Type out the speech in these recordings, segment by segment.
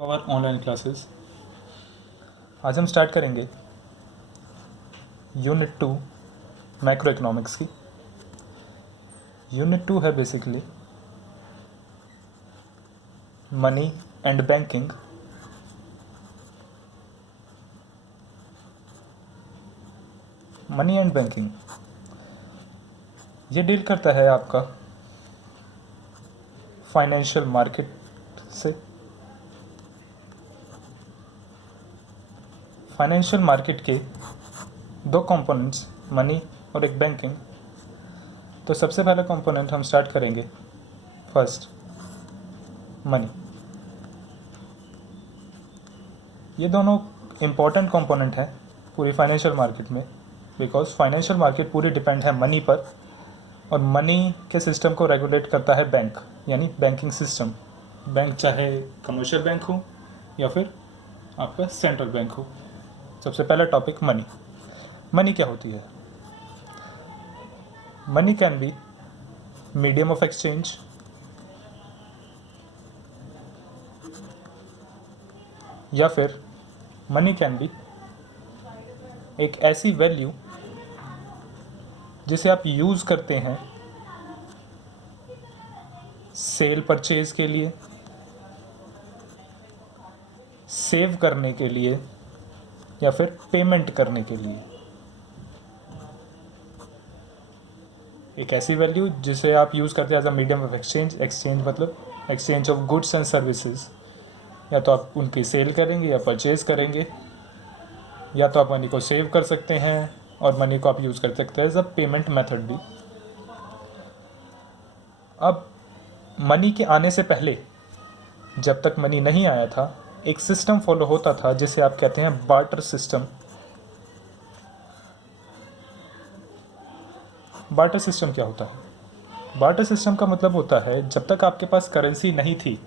Our online classes. आज हम start करेंगे यूनिट 2 मैक्रो इकोनॉमिक्स की। यूनिट 2 है basically money and banking. Money and banking ये डील करता है आपका फाइनेंशियल मार्केट से। फाइनेंशियल मार्केट के दो कंपोनेंट्स, मनी और एक बैंकिंग। तो सबसे पहला कंपोनेंट हम स्टार्ट करेंगे फर्स्ट, मनी। ये दोनों इम्पॉर्टेंट कंपोनेंट हैं पूरी फाइनेंशियल मार्केट में, बिकॉज फाइनेंशियल मार्केट पूरी डिपेंड है मनी पर, और मनी के सिस्टम को रेगुलेट करता है बैंक, यानी बैंकिंग सिस्टम। बैंक चाहे कमर्शियल बैंक हो या फिर आपका सेंट्रल बैंक हो। सबसे पहला टॉपिक मनी। मनी क्या होती है? Money can be medium of exchange, या फिर मनी कैन बी एक ऐसी वैल्यू जिसे आप यूज़ करते हैं सेल परचेज के लिए, सेव करने के लिए, या फिर पेमेंट करने के लिए। एक ऐसी वैल्यू जिसे आप यूज़ करते हैं as a medium of exchange. Exchange मतलब exchange of goods and services. या तो आप उनकी सेल करेंगे या परचेज करेंगे, या तो आप मनी को सेव कर सकते हैं और मनी को आप यूज़ कर सकते हैं एज अ पेमेंट मेथड भी। अब मनी के आने से पहले, जब तक मनी नहीं आया था, एक सिस्टम फॉलो होता था जिसे आप कहते हैं बार्टर सिस्टम। बार्टर सिस्टम क्या होता है? बार्टर सिस्टम का मतलब होता है जब तक आपके पास करेंसी नहीं थी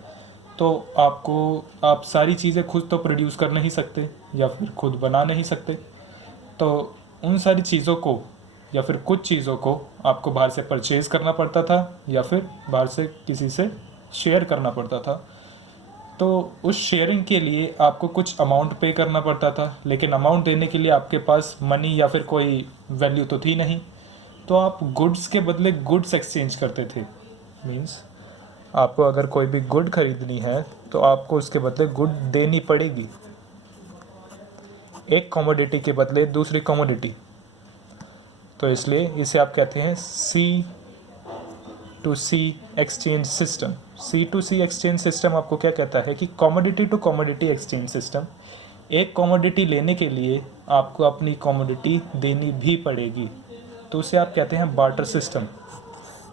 तो आप सारी चीज़ें खुद तो प्रोड्यूस कर नहीं सकते या फिर खुद बना नहीं सकते। तो उन सारी चीज़ों को या फिर कुछ चीज़ों को आपको बाहर से परचेज करना पड़ता था या फिर बाहर से किसी से शेयर करना पड़ता था। तो उस शेयरिंग के लिए आपको कुछ अमाउंट पे करना पड़ता था, लेकिन अमाउंट देने के लिए आपके पास मनी या फिर कोई वैल्यू तो थी नहीं। तो आप गुड्स के बदले गुड्स एक्सचेंज करते थे। मीन्स आपको अगर कोई भी गुड खरीदनी है तो आपको उसके बदले गुड देनी पड़ेगी, एक कमोडिटी के बदले दूसरी कमोडिटी। तो इसलिए इसे आप कहते हैं C to C exchange system. C to C exchange system आपको क्या कहता है कि commodity to commodity exchange system. एक कमोडिटी लेने के लिए आपको अपनी कमोडिटी देनी भी पड़ेगी, तो उसे आप कहते हैं बार्टर सिस्टम।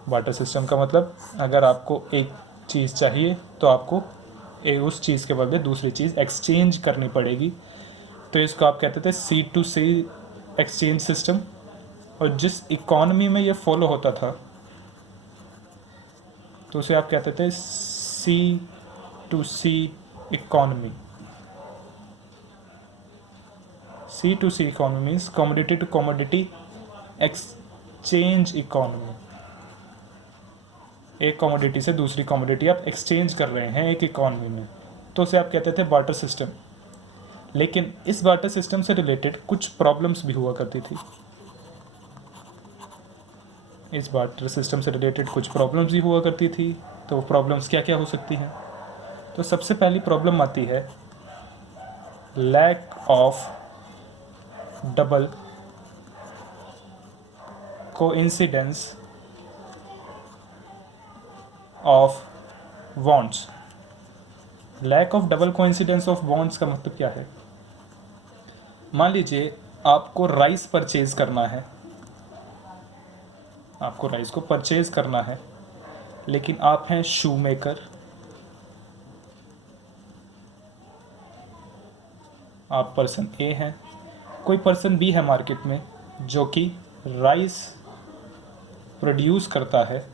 बार्टर सिस्टम का मतलब अगर आपको एक चीज़ चाहिए तो आपको उस चीज़ के बदले दूसरी चीज़ एक्सचेंज करनी पड़ेगी। तो इसको आप कहते थे C to C exchange system. और जिस इकॉनमी में ये फॉलो होता था तो उसे आप कहते थे C to C economy. C to C economy means commodity to commodity exchange economy. एक कमोडिटी से दूसरी कमोडिटी आप एक्सचेंज कर रहे हैं एक इकॉनमी में, तो उसे आप कहते थे बार्टर सिस्टम। लेकिन इस बार्टर सिस्टम से रिलेटेड कुछ प्रॉब्लम्स भी हुआ करती थी। इस बार्टर सिस्टम से रिलेटेड कुछ प्रॉब्लम्स भी हुआ करती थी। तो वो प्रॉब्लम्स क्या क्या हो सकती हैं? तो सबसे पहली प्रॉब्लम आती है lack of double coincidence of bonds. Lack of double coincidence of bonds का मतलब क्या है? मान लीजिए आपको राइस परचेज करना है, आपको राइस को परचेज करना है, लेकिन आप हैं शू मेकर, आप पर्सन ए हैं, कोई पर्सन बी है मार्केट में जो कि राइस प्रोड्यूस करता है,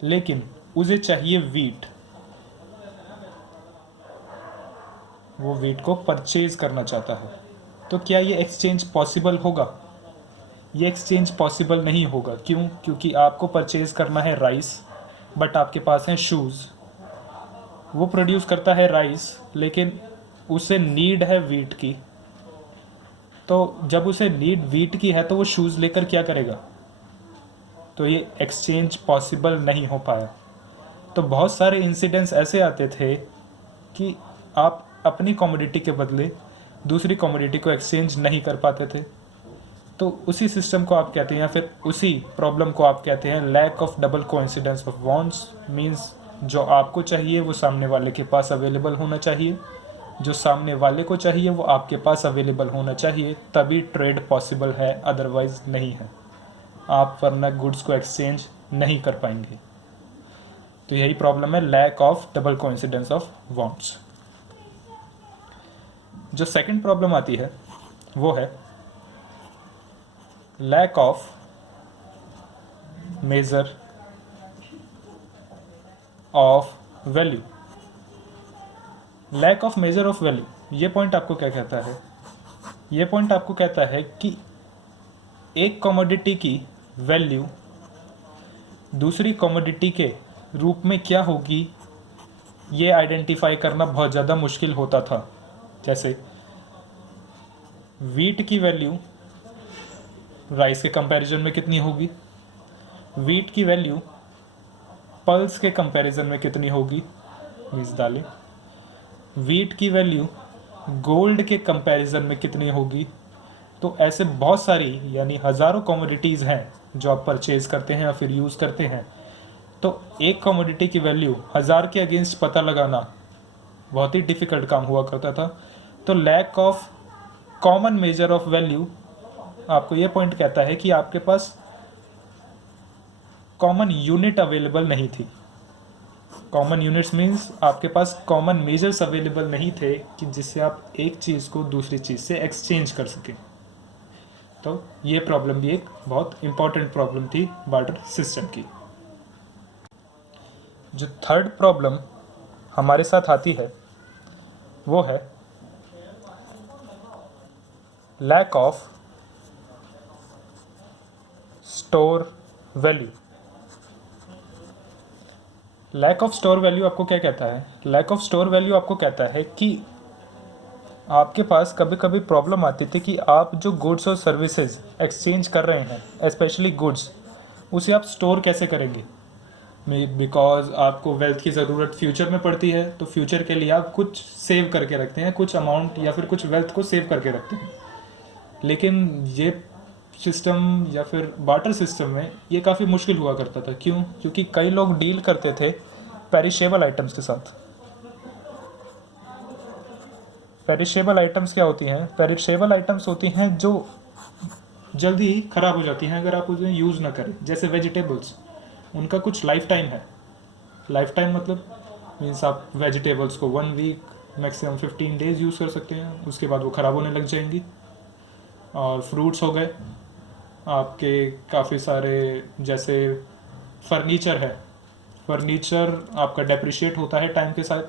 लेकिन उसे चाहिए वीट। वो वीट को परचेज करना चाहता है। तो क्या ये एक्सचेंज पॉसिबल होगा? ये एक्सचेंज पॉसिबल नहीं होगा। क्यों? क्योंकि आपको परचेज करना है राइस बट आपके पास हैं शूज़। वो प्रोड्यूस करता है राइस, लेकिन उसे नीड है वीट की। तो जब उसे नीड वीट की है तो वो शूज़ लेकर क्या करेगा? तो ये एक्सचेंज पॉसिबल नहीं हो पाया। तो बहुत सारे इंसिडेंट्स ऐसे आते थे कि आप अपनी कमोडिटी के बदले दूसरी कमोडिटी को एक्सचेंज नहीं कर पाते थे। तो उसी सिस्टम को आप कहते हैं, या फिर उसी प्रॉब्लम को आप कहते हैं lack of double coincidence of wants. Means जो आपको चाहिए वो सामने वाले के पास अवेलेबल होना चाहिए, जो सामने वाले को चाहिए वो आपके पास अवेलेबल होना चाहिए, तभी ट्रेड पॉसिबल है, अदरवाइज नहीं है। आप वरना गुड्स को एक्सचेंज नहीं कर पाएंगे। तो यही प्रॉब्लम है, lack of double coincidence of wants. जो सेकंड प्रॉब्लम आती है वो है lack of measure of value. Lack of measure of value, ये पॉइंट आपको क्या कहता है? ये पॉइंट आपको कहता है कि एक कमोडिटी की वैल्यू दूसरी कमोडिटी के रूप में क्या होगी, ये आइडेंटिफाई करना बहुत ज़्यादा मुश्किल होता था। जैसे वीट की वैल्यू राइस के कंपैरिजन में कितनी होगी, वीट की वैल्यू पल्स के कंपैरिजन में कितनी होगी, मीन्स दालें, वीट की वैल्यू गोल्ड के कंपैरिजन में कितनी होगी। तो ऐसे बहुत सारी यानी हज़ारों कमोडिटीज़ हैं जो आप परचेज़ करते हैं या फिर यूज़ करते हैं। तो एक कमोडिटी की वैल्यू 1000 के अगेंस्ट पता लगाना बहुत ही डिफ़िकल्ट काम हुआ करता था। तो lack of common measure of value आपको ये पॉइंट कहता है कि आपके पास कॉमन यूनिट अवेलेबल नहीं थी। कॉमन यूनिट्स मीन्स आपके पास कॉमन मेजर्स अवेलेबल नहीं थे कि जिससे आप एक चीज़ को दूसरी चीज़ से एक्सचेंज कर सकें। तो ये प्रॉब्लम भी एक बहुत इम्पॉर्टेंट प्रॉब्लम थी बार्टर सिस्टम की। जो थर्ड प्रॉब्लम हमारे साथ आती है वो है lack of store value. Lack of store value आपको क्या कहता है? लैक ऑफ स्टोर वैल्यू आपको कहता है कि आपके पास कभी कभी प्रॉब्लम आती थी कि आप जो गुड्स और सर्विसेज एक्सचेंज कर रहे हैं, स्पेशली गुड्स, उसे आप स्टोर कैसे करेंगे? बिकॉज आपको वेल्थ की ज़रूरत फ्यूचर में पड़ती है, तो फ्यूचर के लिए आप कुछ सेव करके रखते हैं, कुछ अमाउंट या फिर कुछ वेल्थ को सेव करके रखते हैं। लेकिन ये सिस्टम या फिर बार्टर सिस्टम में ये काफ़ी मुश्किल हुआ करता था। क्यों? क्योंकि कई लोग डील करते थे पेरिशेबल आइटम्स के साथ। पेरिशेबल आइटम्स क्या होती हैं? पेरिशेबल आइटम्स होती हैं जो जल्दी ही ख़राब हो जाती हैं अगर आप उन्हें यूज़ ना करें। जैसे वेजिटेबल्स, उनका कुछ लाइफ टाइम है। लाइफ टाइम मतलब मीन्स आप वेजिटेबल्स को 1 वीक मैक्सिमम 15 डेज़ यूज़ कर सकते हैं, उसके बाद वो ख़राब होने लग जाएंगी। और फ्रूट्स हो गए आपके काफ़ी सारे, जैसे फर्नीचर है, फर्नीचर आपका डेप्रिशिएट होता है टाइम के साथ,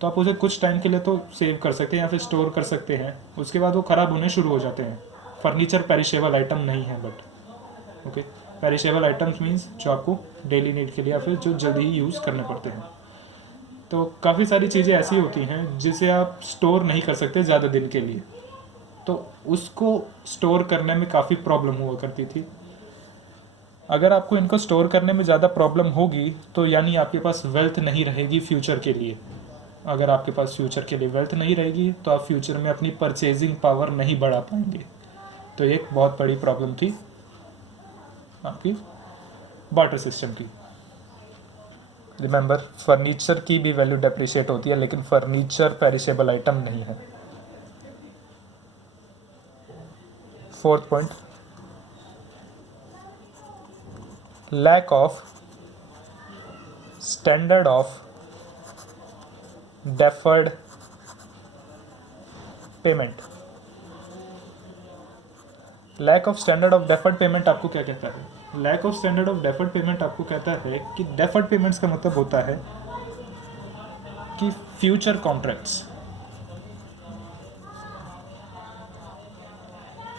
तो आप उसे कुछ टाइम के लिए तो सेव कर सकते हैं या फिर स्टोर कर सकते हैं, उसके बाद वो ख़राब होने शुरू हो जाते हैं। फर्नीचर पेरिशेबल आइटम नहीं है, but okay, perishable items means जो आपको डेली नीड के लिए या फिर जो जल्दी ही यूज़ करने पड़ते हैं। तो काफ़ी सारी चीज़ें ऐसी होती हैं जिसे आप स्टोर नहीं कर सकते ज़्यादा दिन के लिए, तो उसको स्टोर करने में काफ़ी प्रॉब्लम हुआ करती थी। अगर आपको इनको स्टोर करने में ज़्यादा प्रॉब्लम होगी तो यानी आपके पास वेल्थ नहीं रहेगी फ्यूचर के लिए। अगर आपके पास फ्यूचर के लिए वेल्थ नहीं रहेगी तो आप फ्यूचर में अपनी परचेजिंग पावर नहीं बढ़ा पाएंगे। तो एक बहुत बड़ी प्रॉब्लम थी आपकी बार्टर सिस्टम की। रिमेंबर, फर्नीचर की भी वैल्यू डेप्रिशिएट होती है, लेकिन फर्नीचर पेरिशेबल आइटम नहीं है। Fourth point, lack of standard of deferred payment. Lack of standard of deferred payment आपको क्या कहता है? Lack of standard of deferred payment आपको कहता है कि डेफर्ड पेमेंट्स का मतलब होता है कि फ्यूचर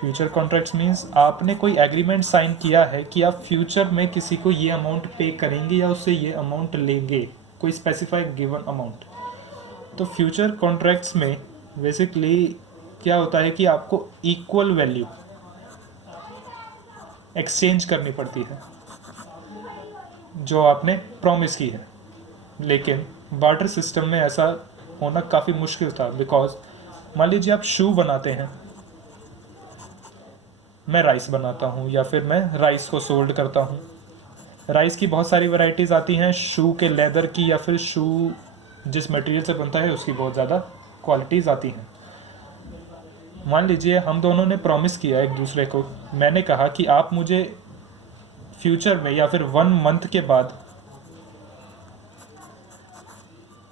फ्यूचर कॉन्ट्रैक्ट्स मीन्स आपने कोई एग्रीमेंट साइन किया है कि आप फ्यूचर में किसी को ये अमाउंट पे करेंगे या उससे ये अमाउंट लेंगे, कोई स्पेसिफाइड गिवन अमाउंट। तो फ्यूचर कॉन्ट्रैक्ट्स में बेसिकली क्या होता है कि आपको इक्वल वैल्यू एक्सचेंज करनी पड़ती है जो आपने प्रॉमिस की है। लेकिन बार्टर सिस्टम में ऐसा होना काफ़ी मुश्किल था, बिकॉज मान लीजिए आप शू बनाते हैं, मैं राइस बनाता हूँ या फिर मैं राइस को सोल्ड करता हूँ। राइस की बहुत सारी वैरायटीज़ आती हैं, शू के लेदर की या फिर शू जिस मटेरियल से बनता है उसकी बहुत ज़्यादा क्वालिटीज़ आती हैं। मान लीजिए हम दोनों ने प्रॉमिस किया एक दूसरे को, मैंने कहा कि आप मुझे फ्यूचर में या फिर 1 मंथ के बाद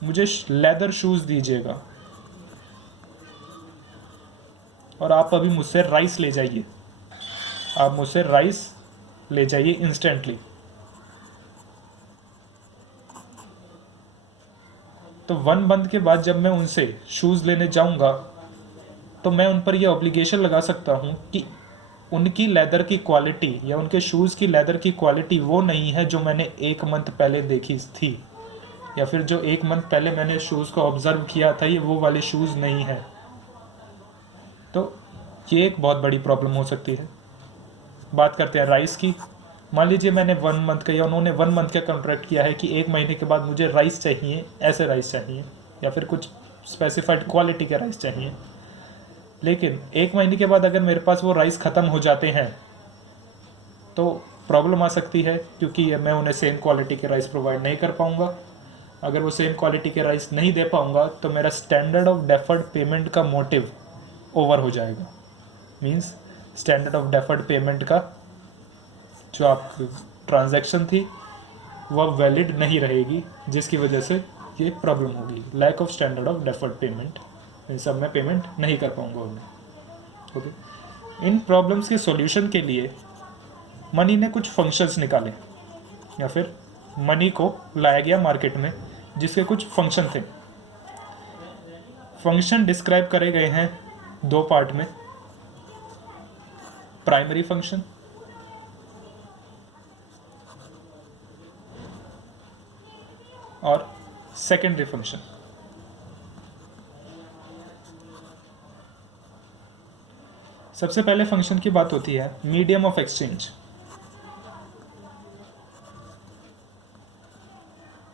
मुझे लेदर शूज़ दीजिएगा और आप अभी मुझसे राइस ले जाइए, आप मुझसे राइस ले जाइए इंस्टेंटली। तो 1 मंथ के बाद जब मैं उनसे शूज़ लेने जाऊंगा तो मैं उन पर यह ऑब्लिगेशन लगा सकता हूं कि उनकी लेदर की क्वालिटी या उनके शूज़ की लेदर की क्वालिटी वो नहीं है जो मैंने 1 मंथ पहले देखी थी, या फिर जो 1 मंथ पहले मैंने शूज़ को ऑब्ज़र्व किया था ये वो वाले शूज़ नहीं है। तो ये एक बहुत बड़ी प्रॉब्लम हो सकती है। बात करते हैं राइस की। मान लीजिए मैंने 1 मंथ का या उन्होंने 1 मंथ का कॉन्ट्रैक्ट किया है कि 1 महीने के बाद मुझे राइस चाहिए, ऐसे राइस चाहिए या फिर कुछ स्पेसिफाइड क्वालिटी के राइस चाहिए। लेकिन 1 महीने के बाद अगर मेरे पास वो राइस ख़त्म हो जाते हैं तो प्रॉब्लम आ सकती है, क्योंकि मैं उन्हें सेम क्वालिटी के राइस प्रोवाइड नहीं कर पाऊँगा। अगर वो सेम क्वालिटी के राइस नहीं दे पाऊँगा तो मेरा स्टैंडर्ड ऑफ डेफर्ड पेमेंट का मोटिव ओवर हो जाएगा। Means standard of deferred payment का जो आप ट्रांजैक्शन थी वह वैलिड नहीं रहेगी, जिसकी वजह से ये प्रॉब्लम होगी। Lack of standard of deferred payment, इन सब में पेमेंट नहीं कर पाऊंगा उन्हें। ओके, इन प्रॉब्लम्स के सॉल्यूशन के लिए मनी ने कुछ फंक्शंस निकाले या फिर मनी को लाया गया मार्केट में जिसके कुछ फंक्शन थे। फंक्शन डिस्क्राइब करे गए हैं 2 पार्ट में, प्राइमरी फंक्शन और सेकेंडरी फंक्शन। सबसे पहले फंक्शन की बात होती है मीडियम ऑफ एक्सचेंज।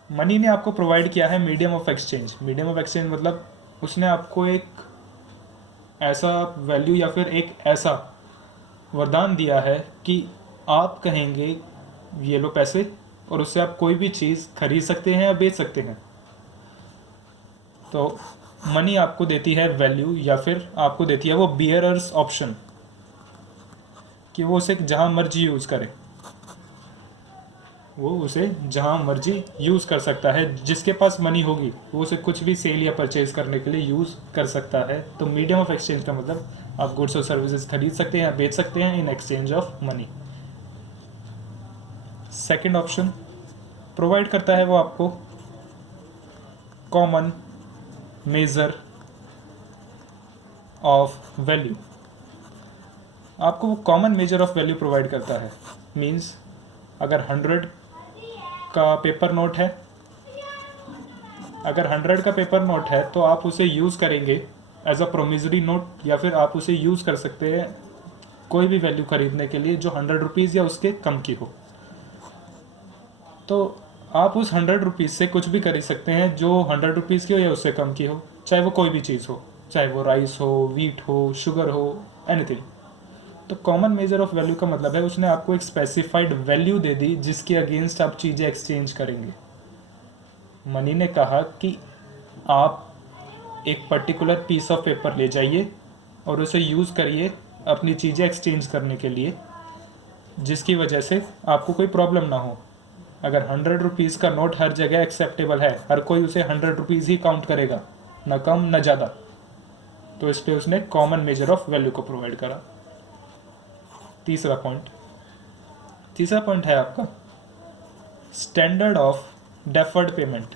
मनी ने आपको प्रोवाइड किया है medium of exchange. Medium of exchange मतलब उसने आपको एक ऐसा वैल्यू या फिर एक ऐसा वरदान दिया है कि आप कहेंगे ये लो पैसे, और उससे आप कोई भी चीज़ खरीद सकते हैं या बेच सकते हैं। तो मनी आपको देती है वैल्यू या फिर आपको देती है वो बियरर्स ऑप्शन कि वो उसे जहाँ मर्जी यूज़ करे, वो उसे जहाँ मर्जी यूज़ कर सकता है। जिसके पास मनी होगी वो उसे कुछ भी सेल या परचेज करने के लिए यूज़ कर सकता है। तो मीडियम ऑफ एक्सचेंज का मतलब आप गुड्स और सर्विसेज खरीद सकते हैं या बेच सकते हैं in exchange of money. Second option provide करता है वो आपको कॉमन मेजर ऑफ वैल्यू। आपको वो common measure of value provide करता है। मीन्स अगर 100 का पेपर नोट है, अगर 100 का पेपर नोट है तो आप उसे यूज़ करेंगे एज अ प्रोमिजरी नोट, या फिर आप उसे यूज़ कर सकते हैं कोई भी वैल्यू खरीदने के लिए जो 100 रुपीज़ या उसके कम की हो। तो आप उस 100 रुपीज़ से कुछ भी खरीद सकते हैं जो 100 रुपीज़ की हो या उससे कम की हो, चाहे वो कोई भी चीज़ हो, चाहे वो राइस हो, वीट हो, शुगर हो, एनीथिंग। तो कॉमन मेजर ऑफ वैल्यू का मतलब है उसने आपको एक स्पेसिफाइड वैल्यू दे दी जिसके अगेंस्ट आप चीज़ें एक्सचेंज करेंगे। मनी ने कहा कि आप एक पर्टिकुलर पीस ऑफ पेपर ले जाइए और उसे यूज़ करिए अपनी चीज़ें एक्सचेंज करने के लिए, जिसकी वजह से आपको कोई प्रॉब्लम ना हो। अगर 100 रुपीज़ का नोट हर जगह एक्सेप्टेबल है, हर कोई उसे 100 रुपीज़ ही काउंट करेगा, ना कम ना ज़्यादा, तो इसलिए उसने कॉमन मेजर ऑफ वैल्यू को प्रोवाइड करा। तीसरा पॉइंट है आपका standard of deferred payment.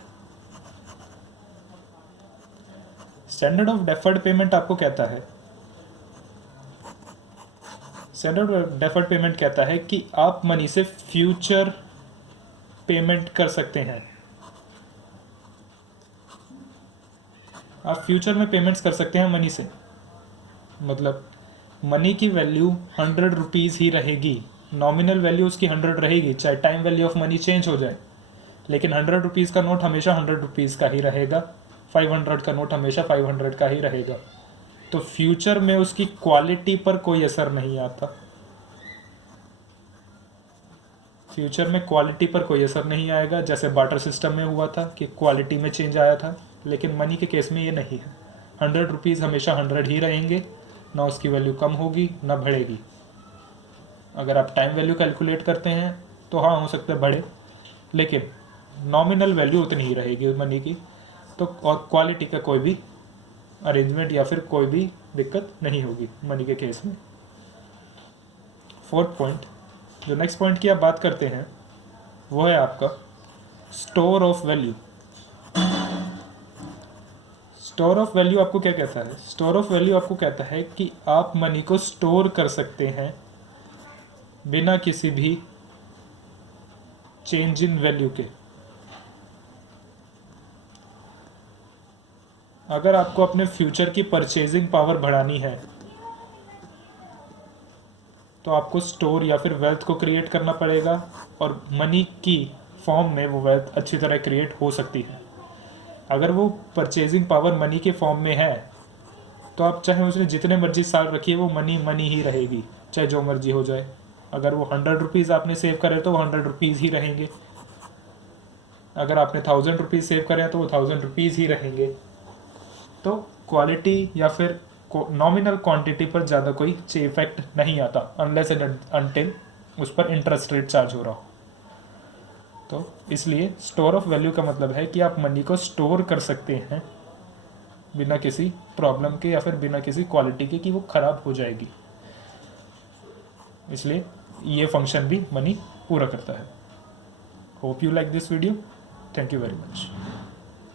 Standard of deferred payment आपको कहता है स्टैंडर्ड डेफर्ड पेमेंट कहता है कि आप मनी से फ्यूचर पेमेंट कर सकते हैं, आप फ्यूचर में पेमेंट्स कर सकते हैं मनी से। मतलब मनी की वैल्यू 100 रुपीज़ ही रहेगी, नॉमिनल वैल्यू उसकी 100 रहेगी, चाहे time value of money change हो जाए, लेकिन 100 रुपीज़ का नोट हमेशा 100 रुपीज़ का ही रहेगा, 500 का नोट हमेशा 500 का ही रहेगा। तो फ्यूचर में उसकी क्वालिटी पर कोई असर नहीं आता, फ्यूचर में क्वालिटी पर कोई असर नहीं आएगा, जैसे बार्टर सिस्टम में हुआ था कि क्वालिटी में चेंज आया था, लेकिन मनी के केस में ये नहीं है। 100 रुपीज़ हमेशा 100 ही रहेंगे, ना उसकी वैल्यू कम होगी ना बढ़ेगी। अगर आप टाइम वैल्यू कैलकुलेट करते हैं तो हाँ हो सकता है बढ़े, लेकिन नॉमिनल वैल्यू उतनी ही रहेगी मनी की। तो और क्वालिटी का कोई भी अरेंजमेंट या फिर कोई भी दिक्कत नहीं होगी मनी के केस में। फोर्थ पॉइंट, जो नेक्स्ट पॉइंट की आप बात करते हैं वो है आपका store of value. Store of value आपको क्या कहता है? स्टोर ऑफ वैल्यू आपको कहता है कि आप मनी को स्टोर कर सकते हैं बिना किसी भी चेंज इन वैल्यू के। अगर आपको अपने फ्यूचर की परचेजिंग पावर बढ़ानी है तो आपको स्टोर या फिर वेल्थ को क्रिएट करना पड़ेगा, और मनी की फॉर्म में वो वेल्थ अच्छी तरह क्रिएट हो सकती है। अगर वो परचेजिंग पावर मनी के फॉर्म में है तो आप चाहे उसने जितने मर्जी साल रखिए वो मनी मनी ही रहेगी, चाहे जो मर्जी हो जाए। अगर वो 100 रुपीज़ आपने सेव करे तो वो 100 रुपीज़ ही रहेंगे, अगर आपने 1000 रुपीज़ सेव करे तो वो 1000 रुपीज़ ही रहेंगे। तो क्वालिटी या फिर नॉमिनल क्वांटिटी पर ज़्यादा कोई इफेक्ट नहीं आता, अनलेस एंड अनटिल उस पर इंटरेस्ट रेट चार्ज हो रहा हो। तो इसलिए स्टोर ऑफ वैल्यू का मतलब है कि आप मनी को स्टोर कर सकते हैं बिना किसी प्रॉब्लम के या फिर बिना किसी क्वालिटी के कि वो ख़राब हो जाएगी। इसलिए ये फंक्शन भी मनी पूरा करता है। Hope you like this video. Thank you very much.